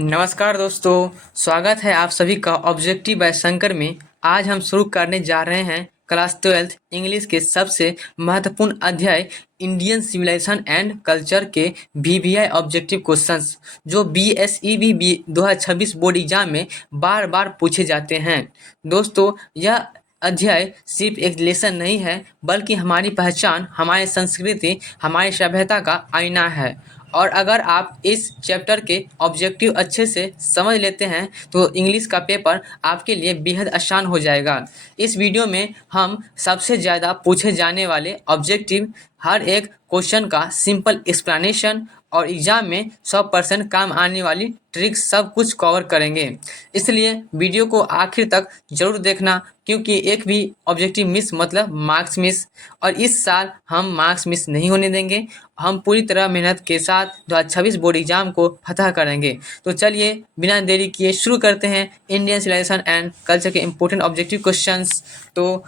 नमस्कार दोस्तों, स्वागत है आप सभी का ऑब्जेक्टिव बाय शंकर में। आज हम शुरू करने जा रहे हैं क्लास 12th इंग्लिश के सबसे महत्वपूर्ण अध्याय इंडियन सिविलाइजेशन एंड कल्चर के वीवीआई ऑब्जेक्टिव क्वेश्चंस, जो बीएसईबी 2026 बोर्ड एग्जाम में बार बार पूछे जाते हैं। दोस्तों, यह अध्याय सिर्फ एक लेसन नहीं है, बल्कि हमारी पहचान, हमारी संस्कृति, हमारी सभ्यता का आईना है। और अगर आप इस चैप्टर के ऑब्जेक्टिव अच्छे से समझ लेते हैं तो इंग्लिश का पेपर आपके लिए बेहद आसान हो जाएगा। इस वीडियो में हम सबसे ज़्यादा पूछे जाने वाले ऑब्जेक्टिव, हर एक क्वेश्चन का सिंपल एक्सप्लेनेशन और एग्जाम में 100% काम आने वाली ट्रिक्स सब कुछ कवर करेंगे। इसलिए वीडियो को आखिर तक जरूर देखना, क्योंकि एक भी ऑब्जेक्टिव मिस मतलब मार्क्स मिस। और इस साल हम मार्क्स मिस नहीं होने देंगे। हम पूरी तरह मेहनत के साथ 2026 बोर्ड एग्जाम को फतह करेंगे। तो चलिए बिना देरी किए शुरू करते हैं इंडियन सिविलाइजेशन एंड कल्चर के इंपॉर्टेंट ऑब्जेक्टिव क्वेश्चंस। तो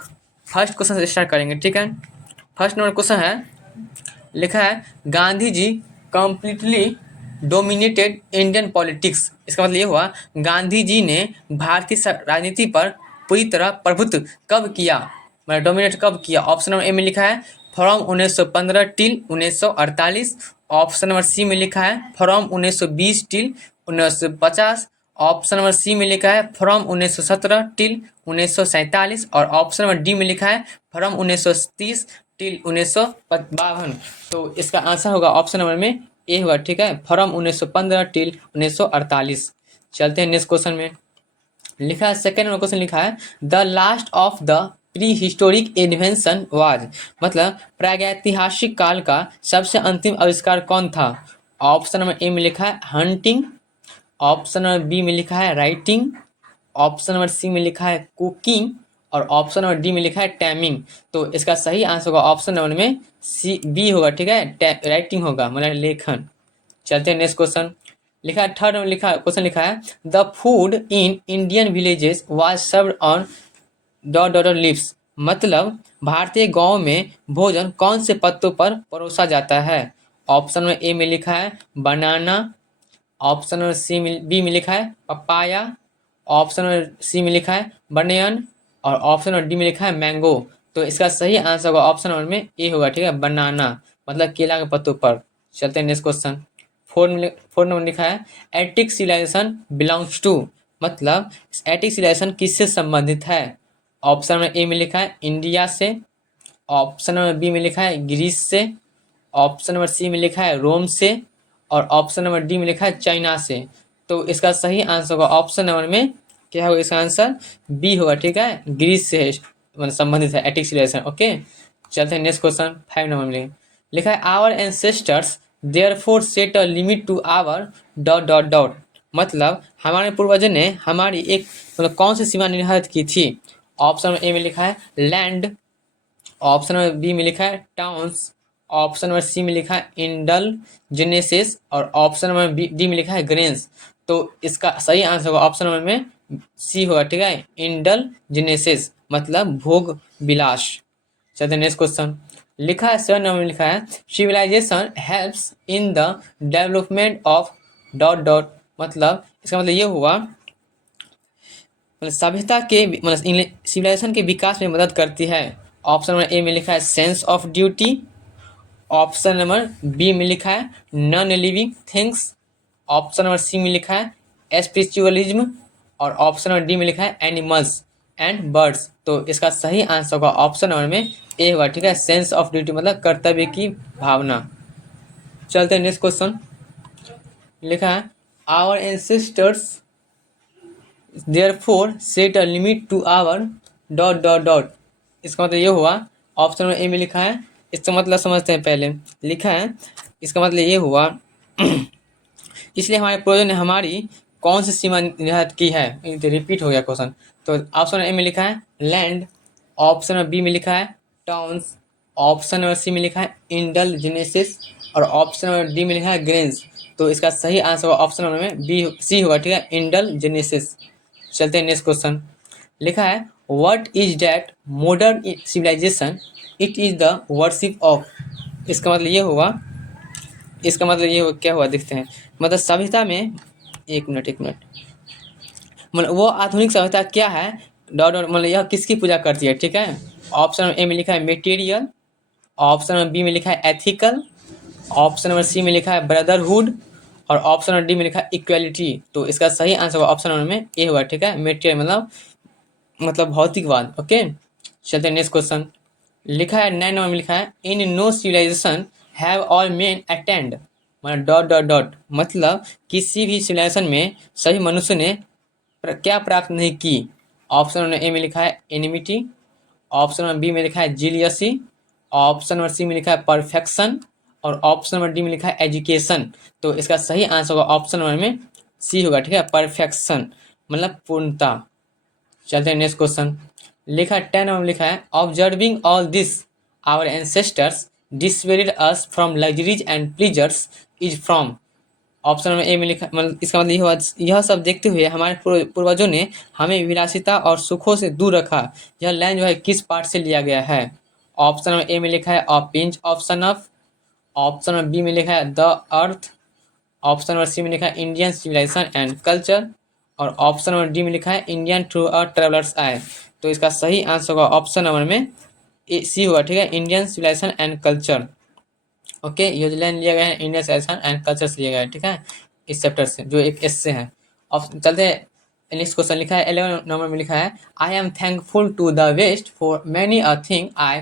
फर्स्ट क्वेश्चन से स्टार्ट करेंगे, ठीक है। फर्स्ट नंबर क्वेश्चन है, लिखा है गांधी जी कंप्लीटली डोमिनेटेड इंडियन पॉलिटिक्स। इसका मतलब ये हुआ गांधी जी ने भारतीय राजनीति पर पूरी तरह प्रभुत्व कब किया, मतलब डोमिनेट कब किया। ऑप्शन नंबर ए में लिखा है from 1915 till 1948। Option number C में लिखा है from 1920 till 1950। Option number C में लिखा है फ्रॉम 1917 टिल 1947। और ऑप्शन नंबर डी में लिखा है फ्रॉम 1930 टिल 1952। तो इसका आंसर होगा ऑप्शन नंबर में ए होगा, ठीक है, फ्रॉम 1915 टिल 1948। चलते हैं नेक्स्ट क्वेश्चन में। लिखा है सेकेंड नंबर क्वेश्चन लिखा है the last of the pre historic invention was, मतलब प्रागैतिहासिक काल का सबसे अंतिम आविष्कार कौन था। ऑप्शन नंबर ए में लिखा है हंटिंग। ऑप्शन नंबर बी में लिखा है राइटिंग। ऑप्शन नंबर सी में लिखा है कुकिंग। और ऑप्शन नंबर डी में लिखा है टैमिंग। तो इसका सही आंसर होगा ऑप्शन नंबर में सी बी होगा, ठीक है, राइटिंग होगा, मतलब लेखन। चलते हैं नेक्स्ट क्वेश्चन। लिखा है थर्ड में लिखा क्वेश्चन लिखा है the food in Indian villages was served on dot dot leaves, मतलब भारतीय गांव में भोजन कौन से पत्तों पर परोसा जाता है। ऑप्शन नंबर ए में लिखा है बनाना। ऑप्शन नंबर सी में बी में लिखा है पपाया। ऑप्शन नंबर सी में लिखा है बनियन। और ऑप्शन नंबर डी में लिखा है मैंगो। तो इसका सही आंसर होगा ऑप्शन नंबर में ए होगा, ठीक है, बनाना, मतलब केला के पत्तों पर। चलते हैं नेक्स्ट क्वेश्चन। फोर नंबर लिखा है एटिक सिविलाइजेशन बिलोंग्स टू, मतलब एटिक सिविलाइजेशन किससे संबंधित है। ऑप्शन नंबर ए में लिखा है इंडिया से। ऑप्शन नंबर बी में लिखा है ग्रीस से। ऑप्शन नंबर सी में लिखा है रोम से। और ऑप्शन नंबर डी में लिखा है चाइना से। तो इसका सही आंसर होगा ऑप्शन नंबर में क्या होगा, इसका आंसर बी होगा, ठीक है, ग्रीस से है, मतलब संबंधित है एटिक सिविलाइजेशन। ओके, चलते हैं नेक्स्ट क्वेश्चन। 5 नंबर में लिखा है our ancestors therefore set a limit to our dot dot dot, मतलब हमारे पूर्वजों ने हमारी एक मतलब कौन सी सीमा निर्धारित की थी। ऑप्शन नंबर ए में लिखा है लैंड। ऑप्शन नंबर बी में लिखा है टाउन्स। ऑप्शन नंबर सी में लिखा है इंडल जेनेसिस। और ऑप्शन नंबर डी में लिखा है ग्रेन्स। तो इसका सही आंसर होगा ऑप्शन नंबर में सी होगा, ठीक है, इंडल जेनेसिस, मतलब भोग विलास। चलते नेक्स्ट क्वेश्चन। लिखा है 7 नंबर में लिखा है civilisation helps in the development of dot dot, मतलब इसका मतलब ये हुआ मतलब सभ्यता के मतलब सिविलाइजेशन के विकास में मदद करती है। ऑप्शन नंबर ए में लिखा है sense of duty. Option number B में लिखा है non living things. Option number C में लिखा है स्पिरिचुअलिज्म। और ऑप्शन नंबर डी में लिखा है एनिमल्स एंड बर्ड्स। तो इसका सही आंसर होगा ऑप्शन नंबर में ए होगा, ठीक है, सेंस ऑफ ड्यूटी, मतलब कर्तव्य की भावना। चलते हैं नेक्स्ट क्वेश्चन। लिखा है our ancestors therefore set a limit to our dot dot dot. इसका मतलब ये हुआ ऑप्शन नंबर ए में लिखा है, इसका मतलब समझते हैं पहले। लिखा है इसका मतलब ये हुआ इसलिए हमारे पूर्वजों ने हमारी कौन सी सीमा निर्धारित की है। रिपीट हो गया क्वेश्चन। तो ऑप्शन ए में लिखा है लैंड। ऑप्शन नंबर बी में लिखा है टाउन्स। ऑप्शन नंबर सी में लिखा है इंडल जेनेसिस। और ऑप्शन नंबर डी में लिखा है ग्रेन्स। तो इसका सही आंसर होगा ऑप्शन नंबर में बी सी होगा, ठीक है, इंडल जेनेसिस। चलते हैं नेक्स्ट क्वेश्चन। लिखा है what is that modern civilisation, it is the worship of. इसका मतलब ये हुआ क्या हुआ देखते हैं, मतलब सभ्यता में एक मिनट। मतलब वो आधुनिक सभ्यता क्या है, डॉट डॉट, मतलब यह किसकी पूजा करती है, ठीक है। ऑप्शन ए में लिखा है मेटीरियल, ऑप्शन नंबर बी में लिखा है एथिकल, ऑप्शन नंबर सी में लिखा है ब्रदरहुड, और ऑप्शन नंबर डी में लिखा है इक्वलिटी। तो इसका सही आंसर होगा ऑप्शन नंबर में ए होगा, ठीक है। मेटेरियल मतलब भौतिकवाद। ओके, चलते हैं नेक्स्ट क्वेश्चन। लिखा है 9 नंबर में लिखा है in no civilisation have all men attend, मतलब डॉट डॉट डॉट, मतलब किसी भी सिविलाइजेशन में सभी मनुष्य ने क्या प्राप्त नहीं की। ऑप्शन नंबर ए में लिखा है एनिमिटी, ऑप्शन नंबर बी में लिखा है जीलियसी, ऑप्शन नंबर सी में लिखा है परफेक्शन, और ऑप्शन नंबर डी में लिखा है एजुकेशन। तो इसका सही आंसर होगा ऑप्शन नंबर में सी होगा, ठीक है, परफेक्शन, मतलब पूर्णता। चलते हैं नेक्स्ट क्वेश्चन। लिखा है 10 नंबर लिखा है observing all this our ancestors dissuaded us from luxuries and pleasures is from. Option number A में लिखा, मतलब इसका मतलब यह सब देखते हुए हमारे पूर्वजों ने हमें विलासिता और सुखों से दूर रखा। यह लाइन जो है किस पार्ट से लिया गया है। ऑप्शन नंबर ए में लिखा है a pinch of sun of, option number B में लिखा है the earth, option number C में लिखा है इंडियन सिविलाइजेशन एंड कल्चर, और ऑप्शन नंबर डी में लिखा है इंडियन थ्रू अ ट्रेवलर्स आए। तो इसका सही आंसर होगा ऑप्शन नंबर में सी होगा, ठीक है, Indian civilisation and culture. Okay, ये जो लाइन लिया गया है इंडियन सिविलाइजेशन एंड कल्चर से लिया गया है, ठीक है, इस चैप्टर से जो एक एस से है। अब चलते हैं नेक्स्ट क्वेश्चन। लिखा है 11 नंबर में लिखा है I am thankful to the west for many a thing I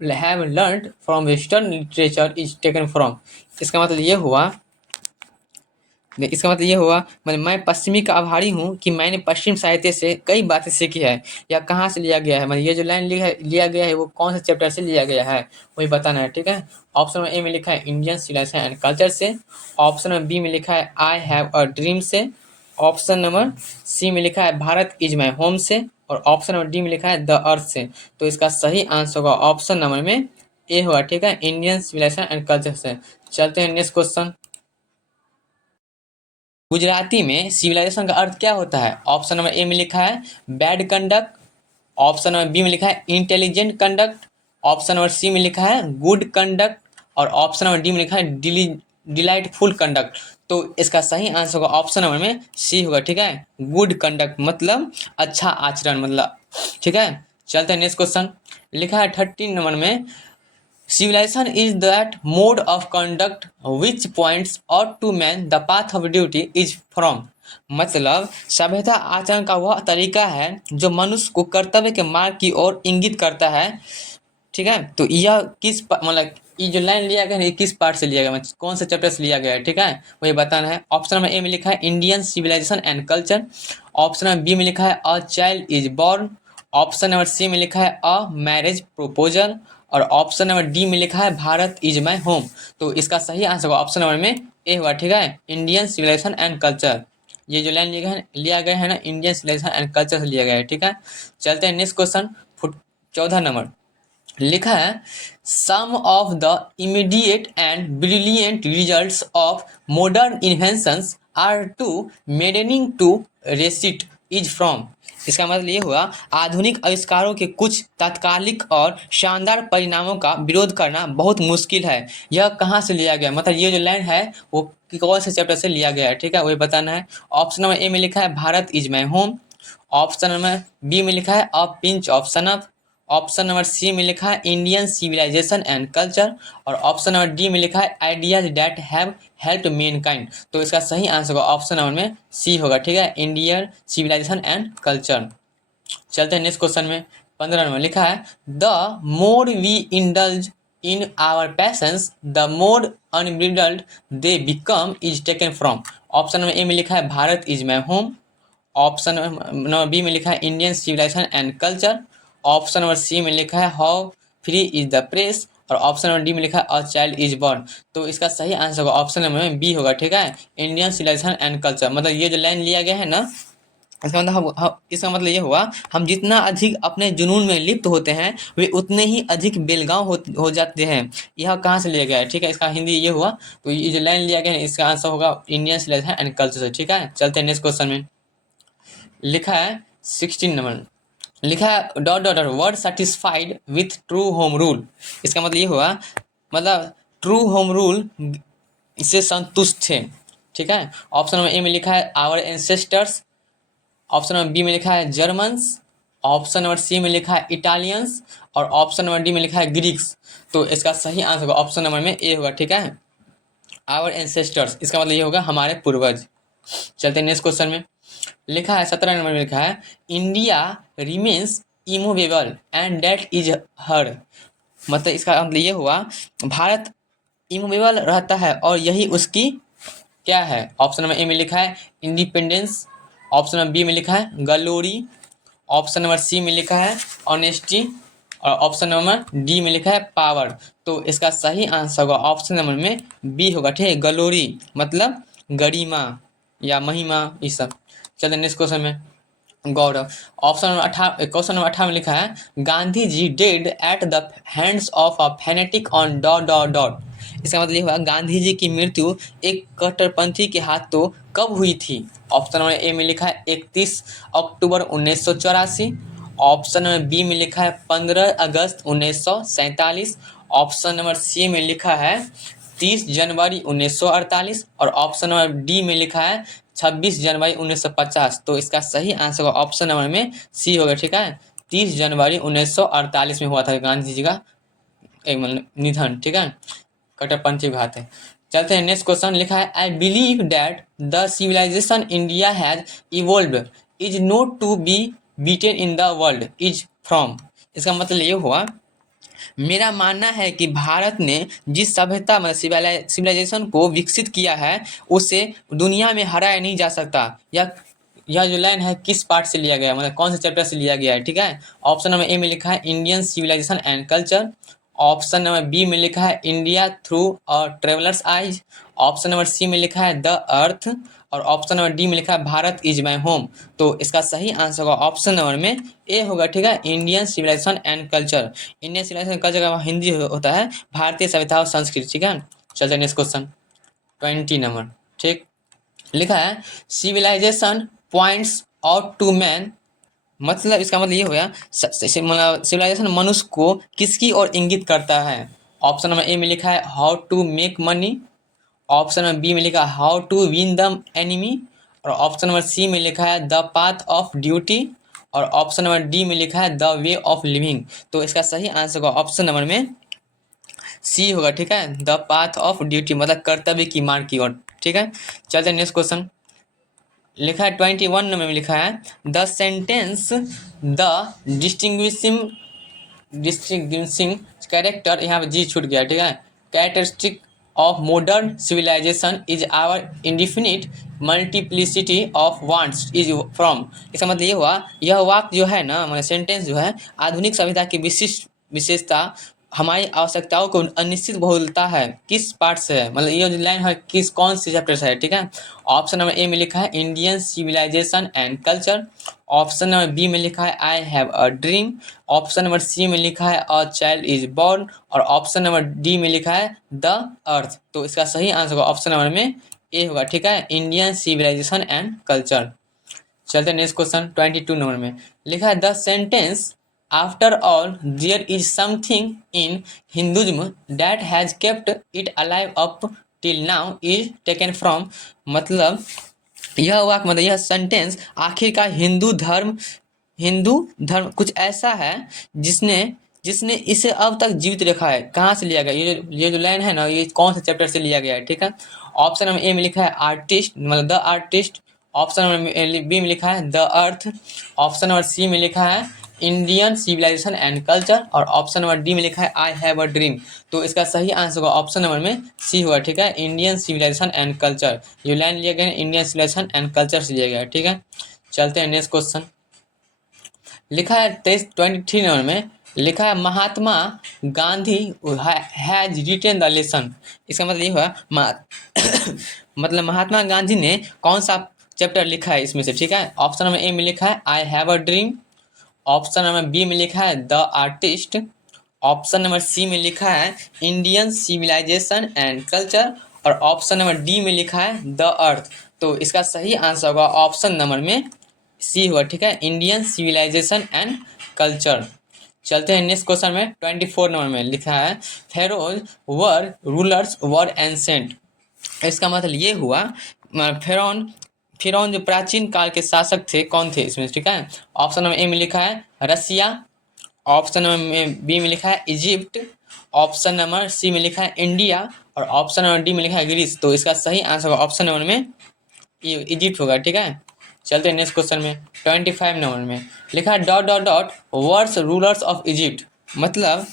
have learned from western literature is taken from. इसका मतलब ये हुआ मतलब मैं पश्चिमी का आभारी हूँ कि मैंने पश्चिम साहित्य से कई बातें सीखी है। या कहाँ से लिया गया है, मतलब ये जो लाइन लिया गया है वो कौन से चैप्टर से लिया गया है वही बताना है, ठीक है। ऑप्शन नंबर ए में लिखा है इंडियन सिविलाइजेशन एंड कल्चर से, ऑप्शन नंबर बी में लिखा है आई हैव अ ड्रीम से, ऑप्शन नंबर सी में लिखा है भारत इज माई होम से, और ऑप्शन नंबर डी में लिखा है द अर्थ से। तो इसका सही आंसर होगा ऑप्शन नंबर में ए होगा, ठीक है, इंडियन सिविलाइजेशन एंड कल्चर से। चलते हैं नेक्स्ट क्वेश्चन। गुजराती में सिविलाइजेशन का अर्थ क्या होता है। ऑप्शन नंबर ए में लिखा है bad conduct, option number B में लिखा है intelligent conduct, option number C में लिखा है गुड कंडक्ट, और ऑप्शन नंबर डी में लिखा है डिलाइटफुल कंडक्ट। तो इसका सही आंसर होगा ऑप्शन नंबर में सी होगा, ठीक है, गुड कंडक्ट, मतलब अच्छा आचरण, मतलब, ठीक है। चलते हैं नेक्स्ट क्वेश्चन। लिखा है 13 नंबर में civilization is that mode of conduct which points out to man the path of duty is from। मतलब सभ्यता आचरण का वह तरीका है जो मनुष्य को कर्तव्य के मार्ग की ओर इंगित करता है, ठीक है। तो यह मतलब ये जो लाइन लिया गया है किस पार्ट से लिया गया, मतलब कौन से चैप्टर से लिया गया है, ठीक है, वही बताना है। ऑप्शन नंबर ए में लिखा है Indian civilisation and culture, option number B में लिखा है a child is born, option number C में लिखा है अ मैरिज प्रोपोजल, और ऑप्शन नंबर डी में लिखा है भारत इज माई होम। तो इसका सही आंसर होगा ऑप्शन नंबर में ए हुआ, ठीक है, इंडियन सिविलाइजेशन एंड कल्चर। ये जो लाइन लिया गया है ना इंडियन सिविलाइजेशन एंड कल्चर से लिया गया है, ठीक है। चलते हैं नेक्स्ट क्वेश्चन 14 नंबर। लिखा है some of the immediate and brilliant results of modern inventions are too maddening to resist is from. इसका मतलब ये हुआ आधुनिक आविष्कारों के कुछ तात्कालिक और शानदार परिणामों का विरोध करना बहुत मुश्किल है। यह कहाँ से लिया गया, मतलब ये जो लाइन है वो कौन से चैप्टर से लिया गया है, ठीक है, वही बताना है। ऑप्शन नंबर ए में लिखा है Bharat is my home, option number B में लिखा है a pinch of snuff, option number C में लिखा है इंडियन सिविलाइजेशन एंड कल्चर, और ऑप्शन नंबर डी में लिखा है ideas that have helped mankind. तो इसका सही आंसर होगा ऑप्शन नंबर में सी होगा, ठीक है, इंडियन सिविलाइजेशन एंड कल्चर। चलते हैं नेक्स्ट क्वेश्चन में 15 नंबर। लिखा है the more we indulge in our passions the more unbridled they become is taken from. Option number A में लिखा है Bharat is my home, option number B में लिखा है Indian civilisation and culture, option number C में लिखा है how free is the press, और ऑप्शन नंबर डी में लिखा है अ चाइल्ड इज बॉर्न। तो इसका सही आंसर होगा ऑप्शन नंबर में बी होगा, ठीक है, इंडियन सिविलाइजेशन एंड कल्चर। मतलब ये जो लाइन लिया गया है ना इसका मतलब ये हुआ हम जितना अधिक अपने जुनून में लिप्त होते हैं वे उतने ही अधिक बेलगाम हो जाते हैं। यह कहाँ से लिया गया है, ठीक है, इसका हिंदी ये हुआ। तो ये जो लाइन लिया गया है इसका आंसर होगा इंडियन सिविलाइजेशन एंड कल्चर से, ठीक है। चलते हैं नेक्स्ट क्वेश्चन में। लिखा है 16 नंबर। लिखा है dot dot word satisfied with true home rule. इसका मतलब ये हुआ मतलब ट्रू होम रूल इससे संतुष्ट थे। ठीक है। ऑप्शन नंबर ए में लिखा है our ancestors, option number B में लिखा है जर्मन्स, ऑप्शन नंबर सी में लिखा है इटालियंस और ऑप्शन नंबर डी में लिखा है ग्रीक्स। तो इसका सही आंसर होगा ऑप्शन नंबर में ए होगा, ठीक है, आवर एंसेस्टर्स। इसका मतलब ये होगा हमारे पूर्वज। चलते हैं नेक्स्ट क्वेश्चन में। लिखा है 17 नंबर में लिखा है India remains immovable and that is her. मतलब इसका मतलब ये हुआ भारत इमूवेबल रहता है और यही उसकी क्या है। ऑप्शन नंबर ए में लिखा है इंडिपेंडेंस, ऑप्शन नंबर बी में लिखा है ग्लोरी, ऑप्शन नंबर सी में लिखा है ऑनेस्टी और ऑप्शन नंबर डी में लिखा है पावर। तो इसका सही आंसर होगा ऑप्शन नंबर में बी होगा, ठीक है, ग्लोरी मतलब गरिमा या महिमा ये सब। चलते नेक्स्ट क्वेश्चन में। Gaurav, option number 18, question number 18 में लिखा है Gandhi ji dead at the hands of a fanatic on dot dot dot. इसका मतलब ये हुआ गांधी जी की मृत्यु एक कट्टरपंथी के हाथों कब हुई थी। ऑप्शन नंबर ए में लिखा है 31 अक्टूबर 1984, ऑप्शन नंबर बी में लिखा है 15 अगस्त 1947, ऑप्शन नंबर सी में लिखा है 30 जनवरी 1948 और ऑप्शन नंबर डी में लिखा है 26 जनवरी 1950। तो इसका सही आंसर होगा ऑप्शन नंबर में सी होगा, ठीक है, 30 जनवरी 1948 में हुआ था गांधी जी का एक मतलब निधन, ठीक है, कट्टरपंथी घात है। चलते हैं नेक्स्ट क्वेश्चन। लिखा है I believe that the civilization India has evolve is not to be beaten in the world is from. इसका मतलब ये हुआ मेरा मानना है कि भारत ने जिस सभ्यता मतलब सिविलाइजेशन को विकसित किया है उसे दुनिया में हराया नहीं जा सकता। यह जो लाइन है किस पार्ट से लिया गया है, मतलब कौन से चैप्टर से लिया गया है, ठीक है। ऑप्शन नंबर ए में लिखा है Indian civilisation and culture, option number B में लिखा है India through a traveller's eyes, option number C में लिखा है द अर्थ और ऑप्शन नंबर डी में लिखा है भारत इज माई होम। तो इसका सही आंसर होगा ऑप्शन नंबर में ए होगा, ठीक है, Indian civilisation and culture. Indian civilization culture का हिंदी होता है भारतीय सभ्यता और संस्कृति, ठीक है। चलते नेक्स्ट क्वेश्चन 20 नंबर, ठीक। लिखा है civilization points out to man, मतलब इसका मतलब ये हो गया मतलब सिविलाइजेशन मनुष्य को किसकी ओर इंगित करता है। ऑप्शन नंबर ए में लिखा है how to make money, option number B में लिखा है how to win the enemy और ऑप्शन नंबर सी में लिखा है द पाथ ऑफ ड्यूटी और ऑप्शन नंबर डी में लिखा है द वे ऑफ लिविंग। तो इसका सही आंसर होगा ऑप्शन नंबर में सी होगा, ठीक है, द पाथ ऑफ ड्यूटी मतलब कर्तव्य की मार्ग की ओर, ठीक है। चलते हैं नेक्स्ट क्वेश्चन। लिखा है 21 नंबर में लिखा है the sentence the distinguishing character, यहाँ पे जी छूट गया, ठीक है, characteristic of modern civilization is our indefinite multiplicity of wants is from. इसका मतलब ये हुआ यह वाक्य जो है ना मतलब सेंटेंस जो है आधुनिक सभ्यता की विशिष्ट विशेषता हमारी आवश्यकताओं को अनिश्चित बहुलता है किस पार्ट से है, मतलब ये जो लाइन है किस कौन से चैप्टर से है, ठीक है। ऑप्शन नंबर ए में लिखा है Indian civilisation and culture, option number B में लिखा है I have a dream, option number C में लिखा है अ चाइल्ड इज बोर्न और ऑप्शन नंबर डी में लिखा है द अर्थ। तो इसका सही आंसर होगा ऑप्शन नंबर में ए होगा, ठीक है, इंडियन सिविलाइजेशन एंड कल्चर। चलते हैं नेक्स्ट क्वेश्चन 22 नंबर में। लिखा है the sentence after all there is something in Hinduism that has kept it alive up till now is taken from. मतलब यह वाक्य मतलब यह सेंटेंस आखिरकार हिंदू धर्म कुछ ऐसा है जिसने जिसने इसे अब तक जीवित रखा है। कहाँ से लिया गया ये जो लाइन है ना ये कौन से चैप्टर से लिया गया है, ठीक है। ऑप्शन नंबर ए में लिखा है आर्टिस्ट मतलब the artist, option number B में लिखा है the earth, option number C में लिखा है इंडियन सिविलाइजेशन एंड कल्चर और ऑप्शन नंबर डी में लिखा है आई हैव अ ड्रीम। तो इसका सही आंसर होगा ऑप्शन नंबर में सी होगा, ठीक है, इंडियन सिविलाइजेशन एंड कल्चर। जो लाइन लिया गया है इंडियन सिविलाइजेशन एंड कल्चर से लिया गया है, ठीक है। चलते हैं नेक्स्ट क्वेश्चन। लिखा है 23 नंबर में लिखा है Mahatma Gandhi has written the lesson. इसका मतलब ये हुआ मतलब महात्मा गांधी ने कौन सा चैप्टर लिखा है इसमें से, ठीक है। ऑप्शन नंबर ए में लिखा है I have a dream, option number B में लिखा है the artist, option number C में लिखा है इंडियन सिविलाइजेशन एंड कल्चर और ऑप्शन नंबर डी में लिखा है द अर्थ। तो इसका सही आंसर होगा ऑप्शन नंबर में सी होगा, ठीक है, इंडियन सिविलाइजेशन एंड कल्चर। चलते हैं नेक्स्ट क्वेश्चन में 24 नंबर में लिखा है फेरोज वर रूलर्स वर एंसेंट। इसका मतलब ये हुआ फिरौन फिरौन जो प्राचीन काल के शासक थे कौन थे इसमें, ठीक है। ऑप्शन नंबर ए में लिखा है रसिया, ऑप्शन नंबर बी में लिखा है इजिप्ट, ऑप्शन नंबर सी में लिखा है इंडिया और ऑप्शन नंबर डी में लिखा है ग्रीस। तो इसका सही आंसर होगा ऑप्शन नंबर में इजिप्ट होगा, ठीक है। चलते हैं नेक्स्ट क्वेश्चन में। 25 नंबर में लिखा है dot dot dot words rulers of Egypt, मतलब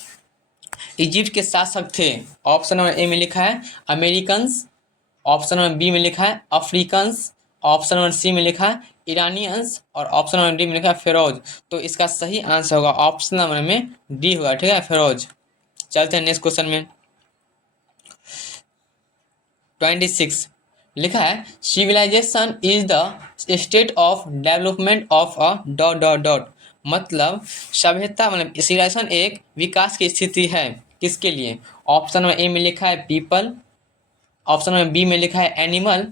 इजिप्ट के शासक थे। ऑप्शन नंबर ए में लिखा है अमेरिकन्स, ऑप्शन नंबर बी में लिखा है अफ्रीकन्स, ऑप्शन नंबर सी में लिखा है ईरानियंस और ऑप्शन नंबर डी में लिखा है फेरोज। तो इसका सही आंसर होगा ऑप्शन नंबर में डी होगा, ठीक है, फेरोज। चलते हैं नेक्स्ट क्वेश्चन में। 26 लिखा है civilization is the state of development of a dot dot dot, मतलब सभ्यता मतलब सिविलाइजेशन एक विकास की स्थिति है किसके लिए। ऑप्शन नंबर ए में लिखा है पीपल, ऑप्शन नंबर बी में लिखा है एनिमल,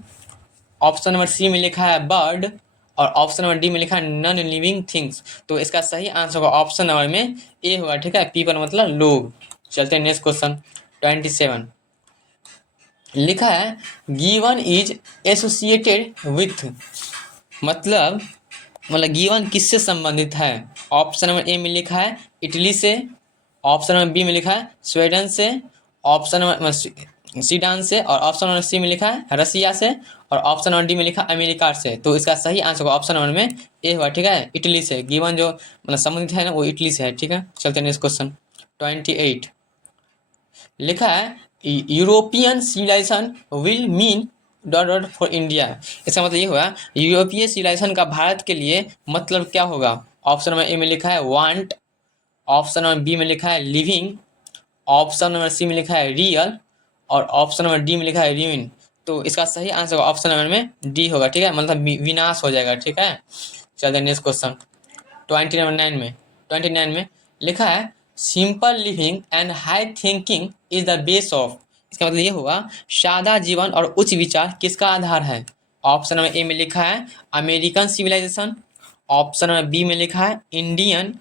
ऑप्शन नंबर सी में लिखा है बर्ड और ऑप्शन नंबर डी में लिखा है नॉन लिविंग थिंग्स। तो इसका सही आंसर होगा ऑप्शन नंबर में ए होगा, ठीक है, पीपल मतलब लोग। चलते हैं नेक्स्ट क्वेश्चन। 27 लिखा है गिवन इज एसोसिएटेड विथ, मतलब गिवन किससे संबंधित है। ऑप्शन नंबर ए में लिखा है इटली से, ऑप्शन नंबर बी में लिखा है स्वीडन से, ऑप्शन नंबर सीडान से और ऑप्शन नंबर सी में लिखा है रसिया से और ऑप्शन नंबर डी में लिखा अमेरिका से। तो इसका सही आंसर होगा ऑप्शन नंबर में ए हुआ, ठीक है, इटली से। गिवन जो संबंधित है ना वो इटली से है, ठीक है। चलते हैं नेक्स्ट क्वेश्चन। 28 लिखा है European civilization will mean dot dot for India, इसका मतलब ये हुआ यूरोपीय सिविलाइजेशन का भारत के लिए मतलब क्या होगा। ऑप्शन नंबर ए में लिखा है वांट, ऑप्शन नंबर बी में लिखा है लिविंग, ऑप्शन नंबर सी में लिखा है रियल और ऑप्शन नंबर डी में लिखा है र्यूइन। तो इसका सही आंसर होगा ऑप्शन नंबर में डी होगा, ठीक है, मतलब विनाश हो जाएगा, ठीक है। चलते नेक्स्ट क्वेश्चन। 29 में लिखा है simple living and high thinking is the base of, इसका मतलब ये हुआ सादा जीवन और उच्च विचार किसका आधार है। ऑप्शन नंबर ए में लिखा है American civilization, option number B में लिखा है इंडियन,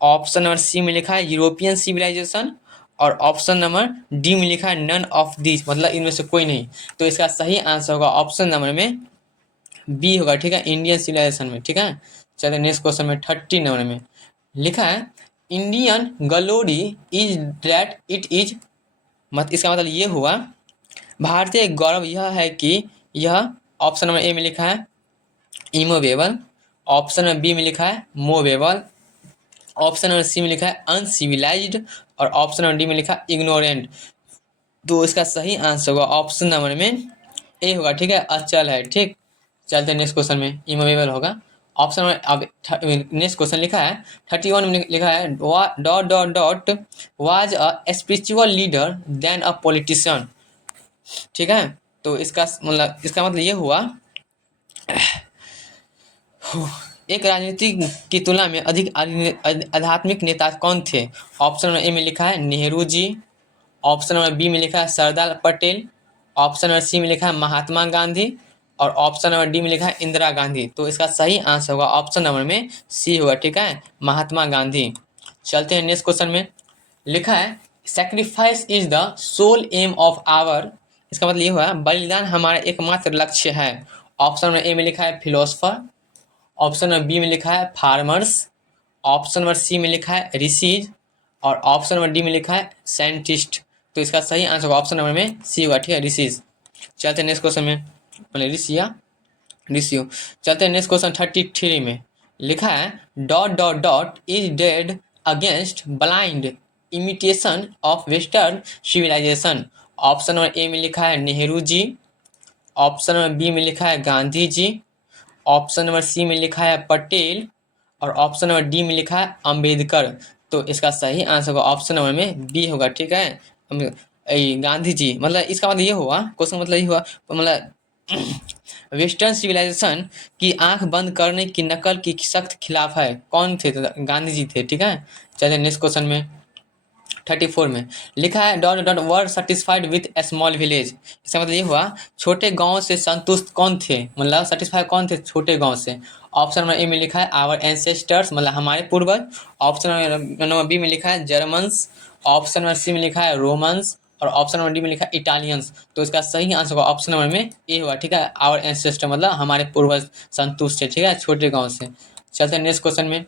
ऑप्शन नंबर सी में लिखा है यूरोपियन सिविलाइजेशन और ऑप्शन नंबर डी में लिखा है नन ऑफ दिस, मतलब इनमें से कोई नहीं। तो इसका सही आंसर होगा ऑप्शन नंबर में बी होगा, ठीक है, इंडियन सिविलाइजेशन में, ठीक है। चलिए नेक्स्ट क्वेश्चन में 30 नंबर में लिखा है Indian glory is that it is, इसका मतलब ये हुआ भारतीय गौरव यह है कि यह, ऑप्शन नंबर ए में लिखा है इमोवेबल, ऑप्शन नंबर बी में लिखा है मोवेबल, ऑप्शन नंबर सी में लिखा है अनसिविलाइज्ड और ऑप्शन नंबर डी में लिखा है इग्नोरेंट। तो इसका सही आंसर होगा ऑप्शन नंबर में ए होगा, ठीक है, अचल है, ठीक। चलते हैं नेक्स्ट क्वेश्चन में, इमोवेबल होगा ऑप्शन नंबर। अब नेक्स्ट क्वेश्चन लिखा है 31 में लिखा है dot dot dot was a spiritual leader than a politician, ठीक है। तो इसका मतलब ये हुआ एक राजनीति की तुलना में अधिक आध्यात्मिक नेता कौन थे। ऑप्शन नंबर ए में लिखा है Nehru ji, option number B में लिखा है Sardar Patel, option number C में लिखा है महात्मा गांधी और ऑप्शन नंबर डी में लिखा है इंदिरा गांधी। तो इसका सही आंसर होगा ऑप्शन नंबर में सी होगा, ठीक है, महात्मा गांधी। चलते हैं नेक्स्ट क्वेश्चन में। लिखा है sacrifice is the sole aim of our, इसका मतलब ये हुआ बलिदान हमारा एकमात्र लक्ष्य है। ऑप्शन नंबर ए में लिखा है फिलोसफर, ऑप्शन नंबर बी में लिखा है फार्मर्स, ऑप्शन नंबर सी में लिखा है ऋषिज और ऑप्शन नंबर डी में लिखा है साइंटिस्ट। तो इसका सही आंसर होगा ऑप्शन नंबर में सी होगा, ठीक है, ऋषिज। चलते हैं नेक्स्ट क्वेश्चन में, ऋषियों। चलते हैं नेक्स्ट क्वेश्चन 33 में लिखा है dot dot dot is dead against blind imitation of western civilization. Option number A में लिखा है Nehru ji, option number B में लिखा है Gandhi ji, option number C में लिखा है पटेल और ऑप्शन नंबर डी में लिखा है अंबेडकर। तो इसका सही आंसर होगा ऑप्शन नंबर में बी होगा, ठीक है, गांधी जी। मतलब इसका मतलब ये हुआ क्वेश्चन, मतलब ये हुआ वेस्टर्न सिविलाइजेशन की आंख बंद करने की नकल की सख्त खिलाफ है, कौन थे, तो गांधी जी थे, ठीक है। चलिए नेक्स्ट क्वेश्चन में 34 में लिखा है dot dot were satisfied with A small village, इसका मतलब ये हुआ छोटे गांव से संतुष्ट कौन थे, मतलब सेटिस्फाई कौन थे छोटे गांव से। ऑप्शन नंबर ए में लिखा है आवर एंसेस्टर्स, मतलब हमारे पूर्वज, ऑप्शन नंबर बी में लिखा है जर्मन्स, ऑप्शन नंबर सी में लिखा है रोमन्स, और ऑप्शन नंबर डी में लिखा है इटालियंस। तो इसका सही आंसर होगा ऑप्शन नंबर में ए होगा, ठीक है। आवर एंसेस्टर मतलब हमारे पूर्वज संतुष्ट है, ठीक है, छोटे गांव से। चलते हैं नेक्स्ट क्वेश्चन में।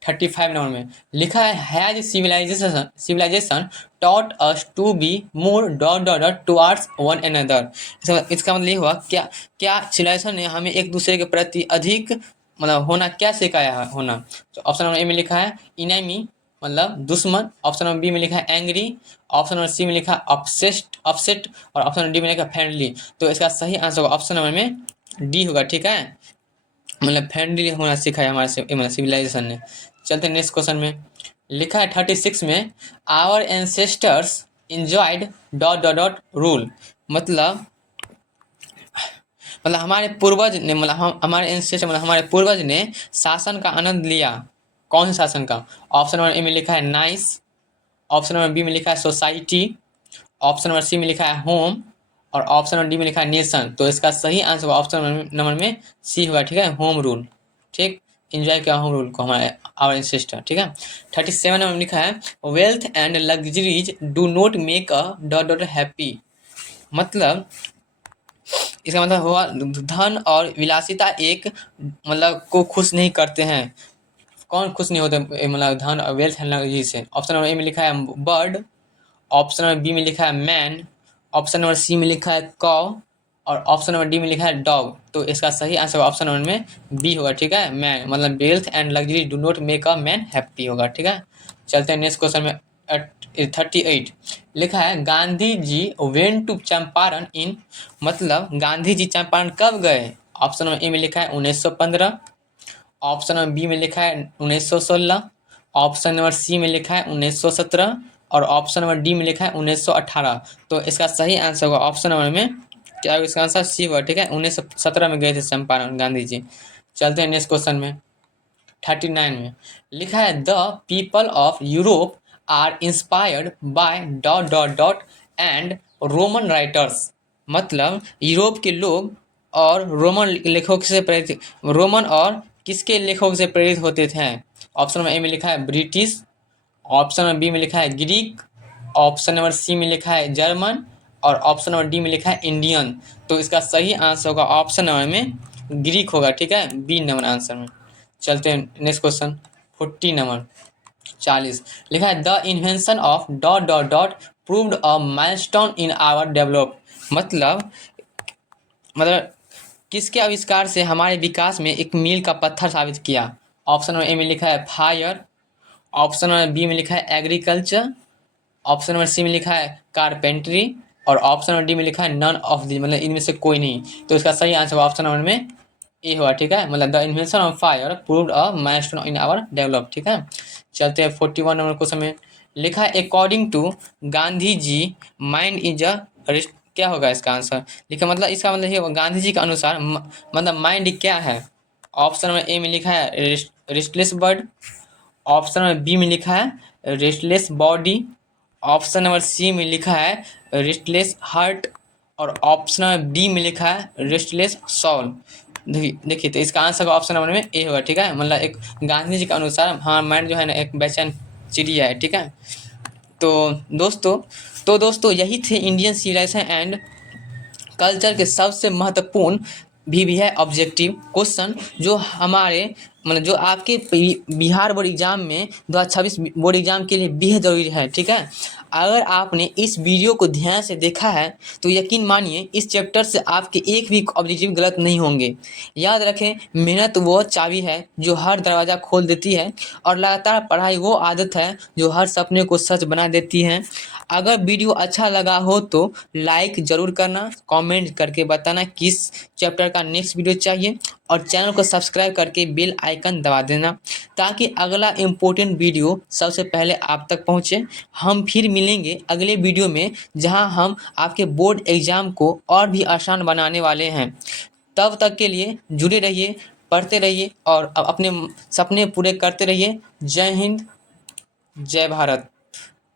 35 नंबर में लिखा है has civilization taught us to be more dot dot dot towards one another. इसका मतलब ये हुआ क्या, क्या सिविलाइजेशन ने हमें एक दूसरे के प्रति अधिक मतलब होना क्या सिखाया है होना। तो ऑप्शन नंबर ए में लिखा है इनेमी मतलब दुश्मन, ऑप्शन नंबर बी में लिखा है एंग्री, ऑप्शन नंबर सी में लिखा है अपसेट और ऑप्शन नंबर डी में लिखा है फ्रेंडली। तो इसका सही आंसर होगा ऑप्शन नंबर में डी होगा, ठीक है, मतलब फ्रेंडली होना सिखाया हमारे सिविलाइजेशन ने। चलते हैं नेक्स्ट क्वेश्चन में। लिखा है 36 में our ancestors enjoyed dot dot dot rule. मतलब हमारे पूर्वज ने मतलब हमारे एंसेस्टर मतलब हमारे पूर्वज ने शासन का आनंद लिया। कौन से शासन का? ऑप्शन नंबर ए में लिखा है नाइस, ऑप्शन नंबर बी में लिखा है सोसाइटी, ऑप्शन नंबर सी में लिखा है होम और ऑप्शन नंबर डी में लिखा है नेशन। तो इसका सही आंसर होगा ऑप्शन नंबर में सी होगा, ठीक है, होम रूल। ठीक, एंजॉय किया होम रूल को हमारे आवर एंसेस्टर, ठीक है। 37 नंबर में लिखा है wealth and luxuries do not make a dot dot happy. मतलब इसका मतलब हुआ धन और विलासिता एक मतलब को खुश नहीं करते हैं। कौन खुश नहीं होते मतलब धन और वेल्थ एंड लग्जरी से? ऑप्शन नंबर ए में लिखा है बर्ड, ऑप्शन नंबर बी में लिखा है मैन, ऑप्शन नंबर सी में लिखा है कॉ और ऑप्शन नंबर डी में लिखा है डॉग। तो इसका सही आंसर ऑप्शन नंबर में बी होगा, ठीक है, मैन मतलब wealth and luxury do not make a man happy होगा, ठीक है। चलते हैं नेक्स्ट क्वेश्चन में। 38 लिखा है गांधी जी वेंट टू चंपारण इन। मतलब गांधी जी चंपारण कब गए? ऑप्शन नंबर ए में लिखा है 1915, ऑप्शन नंबर बी में लिखा है 1916, ऑप्शन नंबर सी में लिखा है 1917 और ऑप्शन नंबर डी में लिखा है 1918। तो इसका सही आंसर होगा ऑप्शन नंबर में क्या होगा? इसका आंसर सी होगा, ठीक है, 1917 में गए थे चंपारण गांधी जी। चलते हैं नेक्स्ट क्वेश्चन में। 39 में लिखा है the people of Europe are inspired by dot dot dot and Roman writers. मतलब यूरोप के लोग और रोमन लेखक से प्रेरित, रोमन और किसके लेखक से प्रेरित होते थे? ऑप्शन नंबर ए में लिखा है ब्रिटिश, ऑप्शन नंबर बी में लिखा है ग्रीक, ऑप्शन नंबर सी में लिखा है जर्मन और ऑप्शन नंबर डी में लिखा है इंडियन। तो इसका सही आंसर होगा ऑप्शन नंबर में ग्रीक होगा, ठीक है, बी नंबर आंसर में। चलते हैं नेक्स्ट क्वेश्चन। 40 नंबर 40 लिखा है the invention of dot dot dot proved a milestone in our develop. मतलब किसके आविष्कार से हमारे विकास में एक मील का पत्थर साबित किया? ऑप्शन नंबर ए में लिखा है फायर, ऑप्शन नंबर बी में लिखा है एग्रीकल्चर, ऑप्शन नंबर सी में लिखा है कारपेंट्री और ऑप्शन नंबर डी में लिखा है नन ऑफ दी मतलब इनमें से कोई नहीं। तो इसका सही आंसर ऑप्शन नंबर में ए होगा, ठीक है, मतलब the invention of fire proved a milestone in our develop, ठीक है। चलते हैं 41 नंबर क्वेश्चन में। लिखा है according to Gandhi ji mind is a, क्या होगा इसका आंसर? लिखा मतलब इसका मतलब ये गांधी जी के अनुसार मतलब माइंड क्या है? ऑप्शन नंबर ए में लिखा है restless bird, option number B में लिखा है restless body, option number C में लिखा है रेस्टलेस हार्ट और ऑप्शन नंबर डी में लिखा है रेस्टलेस सोल। देखिए तो इसका आंसर ऑप्शन नंबर में ए होगा, ठीक है, मतलब एक गांधी जी के अनुसार हमारा माइंड जो है ना एक बेचैन चिड़िया है, ठीक है। तो दोस्तों यही थे इंडियन सिविलाइजेशन एंड कल्चर के सबसे महत्वपूर्ण भी है ऑब्जेक्टिव क्वेश्चन जो हमारे मतलब जो आपके बिहार बोर्ड एग्जाम में 2026 बोर्ड एग्जाम के लिए बेहद ज़रूरी है, ठीक है। अगर आपने इस वीडियो को ध्यान से देखा है तो यकीन मानिए इस चैप्टर से आपके एक भी ऑब्जेक्टिव गलत नहीं होंगे। याद रखें मेहनत वो चाबी है जो हर दरवाज़ा खोल देती है और लगातार पढ़ाई वो आदत है जो हर सपने को सच बना देती है। अगर वीडियो अच्छा लगा हो तो लाइक ज़रूर करना, कमेंट करके बताना किस चैप्टर का नेक्स्ट वीडियो चाहिए और चैनल को सब्सक्राइब करके बेल आइकन दबा देना ताकि अगला इम्पोर्टेंट वीडियो सबसे पहले आप तक पहुंचे। हम फिर मिलेंगे अगले वीडियो में जहां हम आपके बोर्ड एग्ज़ाम को और भी आसान बनाने वाले हैं। तब तक के लिए जुड़े रहिए, पढ़ते रहिए और अपने सपने पूरे करते रहिए। जय हिंद, जय भारत।